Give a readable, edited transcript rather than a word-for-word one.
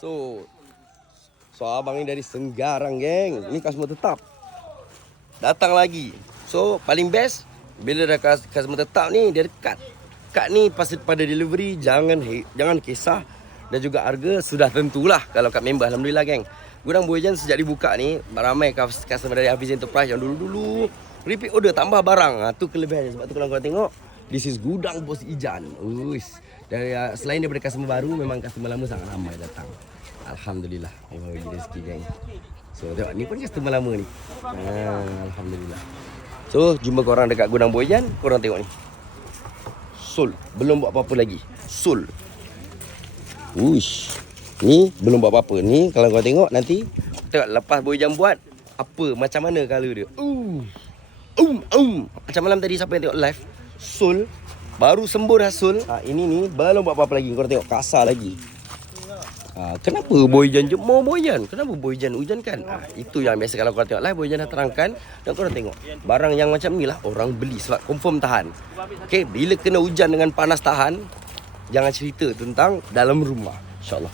So abang ni dari Senggarang, geng. Ini customer tetap. Datang lagi. So, paling best bila dah customer tetap ni, dia dekat. Kad ni pada delivery jangan kisah. Dan juga harga sudah tentulah kalau kat member. Alhamdulillah, geng. Gudang Boyajan sejak dibuka ni, ramai customer dari Hafiz Enterprise yang dulu-dulu repeat order, tambah barang. Tu kelebihannya. Sebab tu kalau korang tengok, this is Gudang Bos Ijan. Uish. Dan selain daripada customer baru, memang customer lama sangat ramai datang. Alhamdulillah, memang bagi rezeki, geng. So tengok, ni pun customer lama ni. Alhamdulillah. So jumpa korang dekat Gudang Boyajan. Korang tengok ni, Sul, belum buat apa-apa lagi. Sul. Uish. Ni belum buat apa-apa. Ni kalau korang tengok nanti, tengok lepas Boyajan buat apa, macam mana colour dia. Macam malam tadi siapa yang tengok live, Sul baru sembuh dah. Sul ini ni belum buat apa-apa lagi. Korang tengok kasar lagi. Kenapa Boyajan mau Boyajan? Kenapa Boyajan hujan kan? Itu yang biasa kalau korang tengok live, Boyajan dah terangkan. Dan korang tengok barang yang macam ni lah orang beli sebab confirm tahan. Okay, bila kena hujan dengan panas tahan, jangan cerita tentang dalam rumah. InsyaAllah.